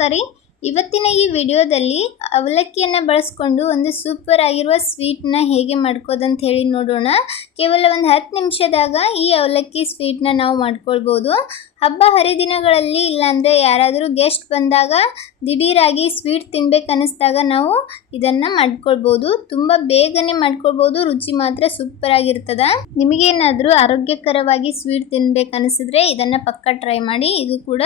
ನಮಸ್ಕಾರ. ಇವತ್ತಿನ ಈ ವಿಡಿಯೋದಲ್ಲಿ ಅವಲಕ್ಕಿಯನ್ನು ಬಳಸಿಕೊಂಡು ಒಂದು ಸೂಪರ್ ಆಗಿರುವ ಸ್ವೀಟ್ನ ಹೇಗೆ ಮಾಡ್ಕೋದು ಅಂತ ಹೇಳಿ ನೋಡೋಣ. ಕೇವಲ ಒಂದು 10 ನಿಮಿಷದಾಗ ಈ ಅವಲಕ್ಕಿ ಸ್ವೀಟ್ನ ನಾವು ಮಾಡ್ಕೊಳ್ಬೋದು. ಹಬ್ಬ ಹರಿದಿನಗಳಲ್ಲಿ ಇಲ್ಲಾಂದರೆ ಯಾರಾದರೂ ಗೆಸ್ಟ್ ಬಂದಾಗ ದಿಢೀರಾಗಿ ಸ್ವೀಟ್ ತಿನ್ಬೇಕು ಅನ್ನಿಸ್ದಾಗ ನಾವು ಇದನ್ನು ಮಾಡ್ಕೊಳ್ಬೋದು. ತುಂಬ ಬೇಗನೆ ಮಾಡ್ಕೊಳ್ಬೋದು, ರುಚಿ ಮಾತ್ರ ಸೂಪರ್ ಆಗಿರ್ತದೆ. ನಿಮಗೇನಾದರೂ ಆರೋಗ್ಯಕರವಾಗಿ ಸ್ವೀಟ್ ತಿನ್ಬೇಕು ಅನಿಸಿದ್ರೆ ಇದನ್ನು ಪಕ್ಕ ಟ್ರೈ ಮಾಡಿ. ಇದು ಕೂಡ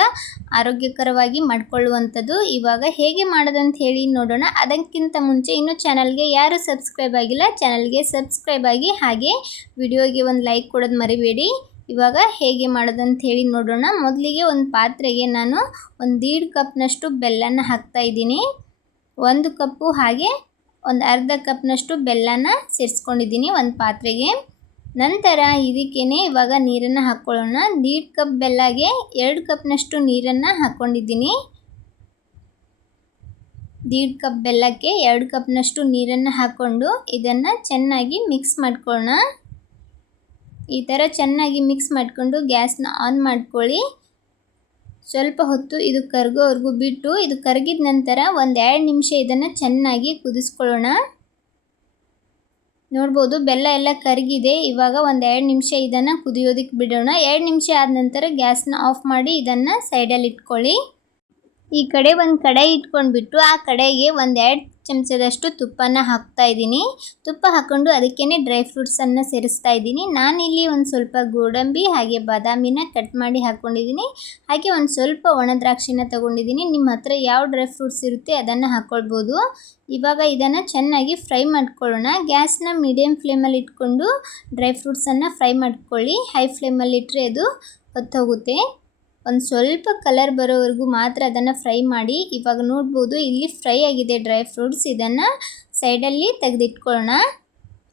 ಆರೋಗ್ಯಕರವಾಗಿ ಮಾಡ್ಕೊಳ್ಳುವಂಥದ್ದು. ಇವಾಗ ಹೇಗೆ ಮಾಡೋದಂತ ಹೇಳಿ ನೋಡೋಣ. ಅದಕ್ಕಿಂತ ಮುಂಚೆ ಇನ್ನೂ ಚಾನಲ್ಗೆ ಯಾರು ಸಬ್ಸ್ಕ್ರೈಬ್ ಆಗಿಲ್ಲ, ಚಾನಲ್ಗೆ ಸಬ್ಸ್ಕ್ರೈಬ್ ಆಗಿ, ಹಾಗೆ ವಿಡಿಯೋಗೆ ಒಂದು ಲೈಕ್ ಕೊಡೋದು ಮರಿಬೇಡಿ. ಇವಾಗ ಹೇಗೆ ಮಾಡೋದಂತ ಹೇಳಿ ನೋಡೋಣ. ಮೊದಲಿಗೆ ಒಂದು ಪಾತ್ರೆಗೆ ನಾನು 1.5 ಕಪ್ನಷ್ಟು ಬೆಲ್ಲನ ಹಾಕ್ತಾ ಇದ್ದೀನಿ. 1 ಕಪ್ಪು ಹಾಗೆ ಒಂದು ಅರ್ಧ ಕಪ್ನಷ್ಟು ಬೆಲ್ಲನ ಸೇರಿಸ್ಕೊಂಡಿದ್ದೀನಿ ಒಂದು ಪಾತ್ರೆಗೆ. ನಂತರ ಇದಕ್ಕೇನೆ ಇವಾಗ ನೀರನ್ನು ಹಾಕ್ಕೊಳ್ಳೋಣ. 1.5 ಕಪ್ ಬೆಲ್ಲಗೆ 2 ಕಪ್ನಷ್ಟು ನೀರನ್ನು ಹಾಕ್ಕೊಂಡಿದ್ದೀನಿ. 1.5 ಕಪ್ ಬೆಲ್ಲಕ್ಕೆ 2 ಕಪ್ನಷ್ಟು ನೀರನ್ನು ಹಾಕ್ಕೊಂಡು ಇದನ್ನು ಚೆನ್ನಾಗಿ ಮಿಕ್ಸ್ ಮಾಡ್ಕೊಳ್ಳೋಣ. ಈ ಥರ ಚೆನ್ನಾಗಿ ಮಿಕ್ಸ್ ಮಾಡಿಕೊಂಡು ಗ್ಯಾಸ್ನ ಆನ್ ಮಾಡ್ಕೊಳ್ಳಿ. ಸ್ವಲ್ಪ ಹೊತ್ತು ಇದು ಕರಗೋವರೆಗೂ ಬಿಟ್ಟು, ಇದು ಕರಗಿದ ನಂತರ ಒಂದು 2 ನಿಮಿಷ ಇದನ್ನು ಚೆನ್ನಾಗಿ ಕುದಿಸ್ಕೊಳ್ಳೋಣ. ನೋಡ್ಬೋದು ಬೆಲ್ಲ ಎಲ್ಲ ಕರಗಿದೆ. ಇವಾಗ ಒಂದು 2 ನಿಮಿಷ ಇದನ್ನು ಕುದಿಯೋದಕ್ಕೆ ಬಿಡೋಣ. 2 ನಿಮಿಷ ಆದ ನಂತರ ಗ್ಯಾಸ್ನ ಆಫ್ ಮಾಡಿ ಇದನ್ನು ಸೈಡಲ್ಲಿ ಇಟ್ಕೊಳ್ಳಿ. ಈ ಕಡೆ ಒಂದು ಕಡಾಯಿ ಇಟ್ಕೊಂಡ್ಬಿಟ್ಟು ಆ ಕಡೆಗೆ ಒಂದು 2 ಚಮಚದಷ್ಟು ತುಪ್ಪನ ಹಾಕ್ತಾ ಇದ್ದೀನಿ. ತುಪ್ಪ ಹಾಕ್ಕೊಂಡು ಅದಕ್ಕೇ ಡ್ರೈ ಫ್ರೂಟ್ಸನ್ನು ಸೇರಿಸ್ತಾ ಇದ್ದೀನಿ. ನಾನಿಲ್ಲಿ ಒಂದು ಸ್ವಲ್ಪ ಗೋಡಂಬಿ ಹಾಗೆ ಬಾದಾಮಿನ ಕಟ್ ಮಾಡಿ ಹಾಕ್ಕೊಂಡಿದ್ದೀನಿ. ಹಾಗೆ ಒಂದು ಸ್ವಲ್ಪ ಒಣ ದ್ರಾಕ್ಷಿನ ತೊಗೊಂಡಿದ್ದೀನಿ. ನಿಮ್ಮ ಹತ್ರ ಯಾವ ಡ್ರೈ ಫ್ರೂಟ್ಸ್ ಇರುತ್ತೆ ಅದನ್ನು ಹಾಕ್ಕೊಳ್ಬೋದು. ಇವಾಗ ಇದನ್ನು ಚೆನ್ನಾಗಿ ಫ್ರೈ ಮಾಡ್ಕೊಳ್ಳೋಣ. ಗ್ಯಾಸ್ನ ಮೀಡಿಯಮ್ ಫ್ಲೇಮಲ್ಲಿ ಇಟ್ಕೊಂಡು ಡ್ರೈ ಫ್ರೂಟ್ಸನ್ನು ಫ್ರೈ ಮಾಡ್ಕೊಳ್ಳಿ. ಹೈ ಫ್ಲೇಮಲ್ಲಿ ಇಟ್ಟರೆ ಅದು ಹೊತ್ತೋಗುತ್ತೆ. ಒಂದು ಸ್ವಲ್ಪ ಕಲರ್ ಬರೋವರೆಗೂ ಮಾತ್ರ ಅದನ್ನು ಫ್ರೈ ಮಾಡಿ. ಇವಾಗ ನೋಡ್ಬೋದು ಇಲ್ಲಿ ಫ್ರೈ ಆಗಿದೆ ಡ್ರೈ ಫ್ರೂಟ್ಸ್. ಇದನ್ನು ಸೈಡಲ್ಲಿ ತೆಗೆದಿಟ್ಕೊಳ್ಳೋಣ.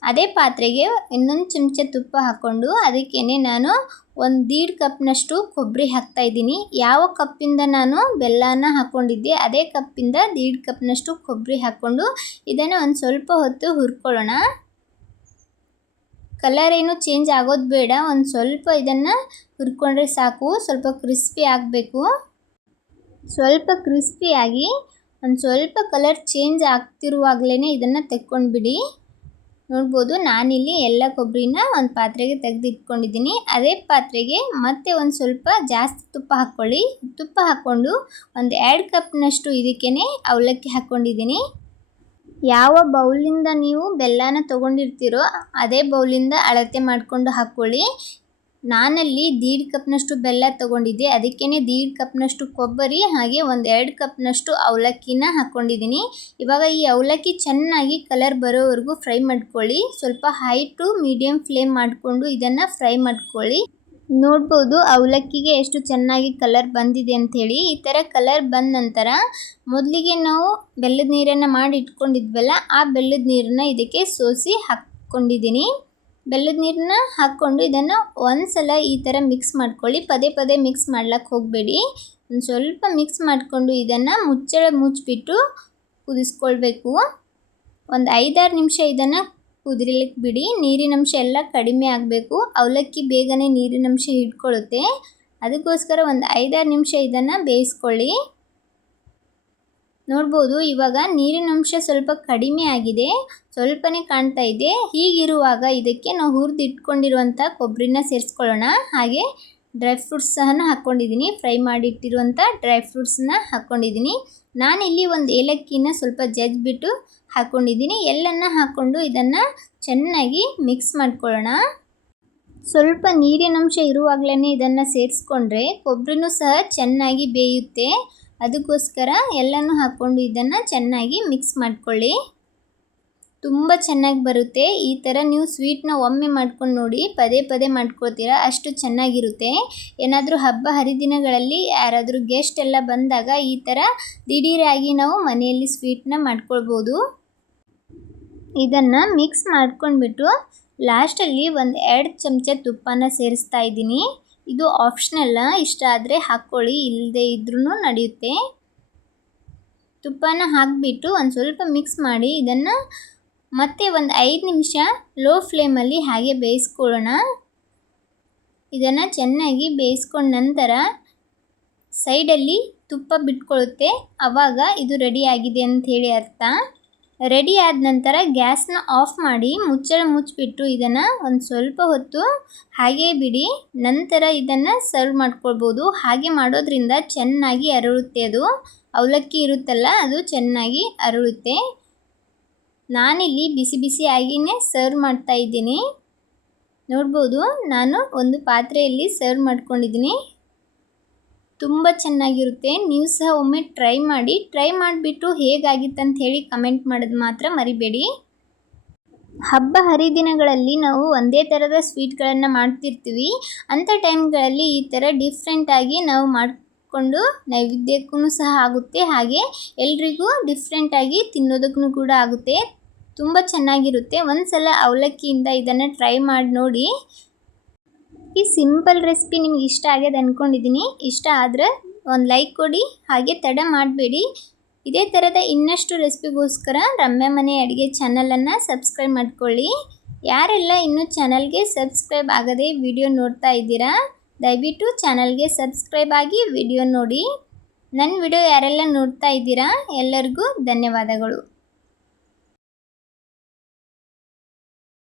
ಅದೇ ಪಾತ್ರೆಗೆ ಇನ್ನೊಂದು ಚಮಚ ತುಪ್ಪ ಹಾಕ್ಕೊಂಡು ಅದಕ್ಕೇ ನಾನು 1.5 ಕಪ್ನಷ್ಟು ಕೊಬ್ಬರಿ ಹಾಕ್ತಾ ಇದ್ದೀನಿ. ಯಾವ ಕಪ್ಪಿಂದ ನಾನು ಬೆಲ್ಲನ ಹಾಕ್ಕೊಂಡಿದ್ದೆ ಅದೇ ಕಪ್ಪಿಂದ 1.5 ಕಪ್ನಷ್ಟು ಕೊಬ್ಬರಿ ಹಾಕ್ಕೊಂಡು ಇದನ್ನು ಒಂದು ಸ್ವಲ್ಪ ಹೊತ್ತು ಹುರ್ಕೊಳ್ಳೋಣ. ಕಲರ್ ಏನು ಚೇಂಜ್ ಆಗೋದು ಬೇಡ, ಒಂದು ಸ್ವಲ್ಪ ಇದನ್ನು ಹುರ್ಕೊಂಡ್ರೆ ಸಾಕು. ಸ್ವಲ್ಪ ಕ್ರಿಸ್ಪಿ ಆಗಬೇಕು. ಸ್ವಲ್ಪ ಕ್ರಿಸ್ಪಿಯಾಗಿ ಒಂದು ಸ್ವಲ್ಪ ಕಲರ್ ಚೇಂಜ್ ಆಗ್ತಿರುವಾಗಲೇ ಇದನ್ನು ತೆಕ್ಕೊಂಡ್ಬಿಡಿ. ನೋಡ್ಬೋದು ನಾನಿಲ್ಲಿ ಎಲ್ಲ ಕೊಬ್ಬರಿನ ಒಂದು ಪಾತ್ರೆಗೆ ತೆಗೆದಿಟ್ಕೊಂಡಿದ್ದೀನಿ. ಅದೇ ಪಾತ್ರೆಗೆ ಮತ್ತೆ ಒಂದು ಸ್ವಲ್ಪ ಜಾಸ್ತಿ ತುಪ್ಪ ಹಾಕ್ಕೊಳ್ಳಿ. ತುಪ್ಪ ಹಾಕ್ಕೊಂಡು ಒಂದು 2 ಕಪ್ನಷ್ಟು ಇದಕ್ಕೇ ಅವಲಕ್ಕಿ ಹಾಕ್ಕೊಂಡಿದ್ದೀನಿ. ಯಾವ ಬೌಲಿಂದ ನೀವು ಬೆಲ್ಲನ ತೊಗೊಂಡಿರ್ತೀರೋ ಅದೇ ಬೌಲಿಂದ ಅಳತೆ ಮಾಡಿಕೊಂಡು ಹಾಕ್ಕೊಳ್ಳಿ. ನಾನಲ್ಲಿ 1.5 ಕಪ್ನಷ್ಟು ಬೆಲ್ಲ ತೊಗೊಂಡಿದ್ದೆ, ಅದಕ್ಕೇ 1.5 ಕಪ್ನಷ್ಟು ಕೊಬ್ಬರಿ ಹಾಗೆ ಒಂದು 2 ಕಪ್ನಷ್ಟು ಅವಲಕ್ಕಿನ ಹಾಕ್ಕೊಂಡಿದ್ದೀನಿ. ಇವಾಗ ಈ ಅವಲಕ್ಕಿ ಚೆನ್ನಾಗಿ ಕಲರ್ ಬರೋವರೆಗೂ ಫ್ರೈ ಮಾಡ್ಕೊಳ್ಳಿ. ಸ್ವಲ್ಪ ಹೈ ಟು ಮೀಡಿಯಮ್ ಫ್ಲೇಮ್ ಮಾಡಿಕೊಂಡು ಇದನ್ನು ಫ್ರೈ ಮಾಡ್ಕೊಳ್ಳಿ. ನೋಡ್ಬೋದು ಅವಲಕ್ಕಿಗೆ ಎಷ್ಟು ಚೆನ್ನಾಗಿ ಕಲರ್ ಬಂದಿದೆ ಅಂಥೇಳಿ. ಈ ಥರ ಕಲರ್ ಬಂದ ನಂತರ ಮೊದಲಿಗೆ ನಾವು ಬೆಲ್ಲದ ನೀರನ್ನು ಮಾಡಿ ಇಟ್ಕೊಂಡಿದ್ವಲ್ಲ ಆ ಬೆಲ್ಲದ ನೀರನ್ನು ಇದಕ್ಕೆ ಸೋಸಿ ಹಾಕ್ಕೊಂಡಿದ್ದೀನಿ. ಬೆಲ್ಲದ ನೀರನ್ನ ಹಾಕ್ಕೊಂಡು ಇದನ್ನು ಒಂದು ಸಲ ಈ ಥರ ಮಿಕ್ಸ್ ಮಾಡ್ಕೊಳ್ಳಿ. ಪದೇ ಪದೇ ಮಿಕ್ಸ್ ಮಾಡ್ಲಿಕ್ಕೆ ಹೋಗಬೇಡಿ. ಒಂದು ಸ್ವಲ್ಪ ಮಿಕ್ಸ್ ಮಾಡಿಕೊಂಡು ಇದನ್ನು ಮುಚ್ಚಿಬಿಟ್ಟು ಕುದಿಸ್ಕೊಳ್ಬೇಕು. ಒಂದು 5-6 ನಿಮಿಷ ಇದನ್ನು ಕುದಿಲಿಕ್ಕೆ ಬಿಡಿ. ನೀರಿನಂಶ ಎಲ್ಲ ಕಡಿಮೆ ಆಗಬೇಕು. ಅವಲಕ್ಕಿ ಬೇಗನೆ ನೀರಿನಂಶ ಹಿಡ್ಕೊಳ್ಳುತ್ತೆ. ಅದಕ್ಕೋಸ್ಕರ ಒಂದು 5-6 ನಿಮಿಷ ಇದನ್ನು ಬೇಯಿಸ್ಕೊಳ್ಳಿ. ನೋಡ್ಬೋದು ಇವಾಗ ನೀರಿನಂಶ ಸ್ವಲ್ಪ ಕಡಿಮೆ ಆಗಿದೆ, ಸ್ವಲ್ಪನೇ ಕಾಣ್ತಾ ಇದೆ. ಹೀಗಿರುವಾಗ ಇದಕ್ಕೆ ನಾವು ಹುರಿದಿಟ್ಕೊಂಡಿರುವಂಥ ಕೊಬ್ಬರಿನ ಸೇರಿಸ್ಕೊಳ್ಳೋಣ. ಹಾಗೆ ಡ್ರೈ ಫ್ರೂಟ್ಸ್ ಸಹ ಹಾಕ್ಕೊಂಡಿದ್ದೀನಿ. ಫ್ರೈ ಮಾಡಿಟ್ಟಿರುವಂಥ ಡ್ರೈ ಫ್ರೂಟ್ಸನ್ನ ಹಾಕ್ಕೊಂಡಿದ್ದೀನಿ. ನಾನಿಲ್ಲಿ ಒಂದು ಏಲಕ್ಕಿನ ಸ್ವಲ್ಪ ಜಜ್ಜಿಬಿಟ್ಟು ಹಾಕ್ಕೊಂಡಿದ್ದೀನಿ. ಎಲ್ಲನ್ನು ಹಾಕ್ಕೊಂಡು ಇದನ್ನು ಚೆನ್ನಾಗಿ ಮಿಕ್ಸ್ ಮಾಡ್ಕೊಳ್ಳೋಣ. ಸ್ವಲ್ಪ ನೀರಿನಂಶ ಇರುವಾಗಲೇ ಇದನ್ನು ಸೇರಿಸ್ಕೊಂಡ್ರೆ ಕೊಬ್ಬರಿನೂ ಸಹ ಚೆನ್ನಾಗಿ ಬೇಯುತ್ತೆ. ಅದಕ್ಕೋಸ್ಕರ ಎಲ್ಲನೂ ಹಾಕ್ಕೊಂಡು ಇದನ್ನು ಚೆನ್ನಾಗಿ ಮಿಕ್ಸ್ ಮಾಡ್ಕೊಳ್ಳಿ. ತುಂಬ ಚೆನ್ನಾಗಿ ಬರುತ್ತೆ. ಈ ಥರ ನೀವು ಸ್ವೀಟ್ನ ಒಮ್ಮೆ ಮಾಡ್ಕೊಂಡು ನೋಡಿ, ಪದೇ ಪದೇ ಮಾಡ್ಕೊಳ್ತೀರಾ, ಅಷ್ಟು ಚೆನ್ನಾಗಿರುತ್ತೆ. ಏನಾದರೂ ಹಬ್ಬ ಹರಿದಿನಗಳಲ್ಲಿ ಯಾರಾದರೂ ಗೆಸ್ಟ್ ಎಲ್ಲ ಬಂದಾಗ ಈ ಥರ ದಿಢೀರಾಗಿ ನಾವು ಮನೆಯಲ್ಲಿ ಸ್ವೀಟ್ನ ಮಾಡ್ಕೊಳ್ಬೋದು. ಇದನ್ನು ಮಿಕ್ಸ್ ಮಾಡ್ಕೊಂಡ್ಬಿಟ್ಟು ಲಾಸ್ಟಲ್ಲಿ ಒಂದು 2 ಚಮಚ ತುಪ್ಪನ ಸೇರಿಸ್ತಾ ಇದ್ದೀನಿ. ಇದು ಆಪ್ಷನಲ್ಲ, ಇಷ್ಟ ಆದರೆ ಹಾಕ್ಕೊಳ್ಳಿ, ಇಲ್ಲದೆ ಇದ್ರೂ ನಡೆಯುತ್ತೆ. ತುಪ್ಪನ ಹಾಕಿಬಿಟ್ಟು ಒಂದು ಸ್ವಲ್ಪ ಮಿಕ್ಸ್ ಮಾಡಿ ಇದನ್ನು ಮತ್ತೆ ಒಂದು 5 ನಿಮಿಷ ಲೋ ಫ್ಲೇಮಲ್ಲಿ ಹಾಗೆ ಬೇಯಿಸ್ಕೊಳ್ಳೋಣ. ಇದನ್ನು ಚೆನ್ನಾಗಿ ಬೇಯಿಸ್ಕೊಂಡ ನಂತರ ಸೈಡಲ್ಲಿ ತುಪ್ಪ ಬಿಟ್ಕೊಳ್ಳುತ್ತೆ, ಆವಾಗ ಇದು ರೆಡಿಯಾಗಿದೆ ಅಂಥೇಳಿ ಅರ್ಥ. ರೆಡಿ ಆದ ನಂತರ ಗ್ಯಾಸ್ನ ಆಫ್ ಮಾಡಿ ಮುಚ್ಚಳ ಮುಚ್ಚಿಬಿಟ್ಟು ಇದನ್ನು ಒಂದು ಸ್ವಲ್ಪ ಹೊತ್ತು ಹಾಗೇ ಬಿಡಿ. ನಂತರ ಇದನ್ನು ಸರ್ವ್ ಮಾಡ್ಕೊಳ್ಬೋದು. ಹಾಗೆ ಮಾಡೋದ್ರಿಂದ ಚೆನ್ನಾಗಿ ಅರಳುತ್ತೆ. ಅದು ಅವಲಕ್ಕಿ ಇರುತ್ತಲ್ಲ, ಅದು ಚೆನ್ನಾಗಿ ಅರಳುತ್ತೆ. ನಾನಿಲ್ಲಿ ಬಿಸಿ ಬಿಸಿಯಾಗಿಯೇ ಸರ್ವ್ ಮಾಡ್ತಾ ಇದ್ದೀನಿ. ನೋಡ್ಬೋದು, ನಾನು ಒಂದು ಪಾತ್ರೆಯಲ್ಲಿ ಸರ್ವ್ ಮಾಡ್ಕೊಂಡಿದ್ದೀನಿ. ತುಂಬ ಚೆನ್ನಾಗಿರುತ್ತೆ. ನೀವು ಸಹ ಒಮ್ಮೆ ಟ್ರೈ ಮಾಡಿ. ಟ್ರೈ ಮಾಡಿಬಿಟ್ಟು ಹೇಗಾಗಿತ್ತಂತ ಹೇಳಿ ಕಮೆಂಟ್ ಮಾಡೋದು ಮಾತ್ರ ಮರಿಬೇಡಿ. ಹಬ್ಬ ಹರಿದಿನಗಳಲ್ಲಿ ನಾವು ಒಂದೇ ಥರದ ಸ್ವೀಟ್ಗಳನ್ನು ಮಾಡ್ತಿರ್ತೀವಿ. ಅಂಥ ಟೈಮ್ಗಳಲ್ಲಿ ಈ ಥರ ಡಿಫ್ರೆಂಟಾಗಿ ನಾವು ಮಾಡಿಕೊಂಡು ನೈವೇದ್ಯಕ್ಕೂ ಸಹ ಆಗುತ್ತೆ, ಹಾಗೆ ಎಲ್ರಿಗೂ ಡಿಫ್ರೆಂಟಾಗಿ ತಿನ್ನೋದಕ್ಕೂ ಕೂಡ ಆಗುತ್ತೆ. ತುಂಬ ಚೆನ್ನಾಗಿರುತ್ತೆ. ಒಂದು ಸಲ ಅವಲಕ್ಕಿಯಿಂದ ಇದನ್ನು ಟ್ರೈ ಮಾಡಿ ನೋಡಿ. ಈ ಸಿಂಪಲ್ ರೆಸಿಪಿ ನಿಮ್ಗೆ ಇಷ್ಟ ಆಗ್ಯದ ಅಂದ್ಕೊಂಡಿದ್ದೀನಿ. ಇಷ್ಟ ಆದರೆ ಒಂದು ಲೈಕ್ ಕೊಡಿ, ಹಾಗೆ ತಡ ಮಾಡಬೇಡಿ. ಇದೇ ಥರದ ಇನ್ನಷ್ಟು ರೆಸಿಪಿಗೋಸ್ಕರ ರಮ್ಯಾ ಮನೆ ಅಡುಗೆ ಚಾನಲನ್ನು ಸಬ್ಸ್ಕ್ರೈಬ್ ಮಾಡ್ಕೊಳ್ಳಿ. ಯಾರೆಲ್ಲ ಇನ್ನೂ ಚಾನಲ್ಗೆ ಸಬ್ಸ್ಕ್ರೈಬ್ ಆಗದೆ ವಿಡಿಯೋ ನೋಡ್ತಾ ಇದ್ದೀರಾ, ದಯವಿಟ್ಟು ಚಾನಲ್ಗೆ ಸಬ್ಸ್ಕ್ರೈಬ್ ಆಗಿ ವಿಡಿಯೋ ನೋಡಿ. ನನ್ನ ವಿಡಿಯೋ ಯಾರೆಲ್ಲ ನೋಡ್ತಾ ಇದ್ದೀರಾ ಎಲ್ಲರಿಗೂ ಧನ್ಯವಾದಗಳು.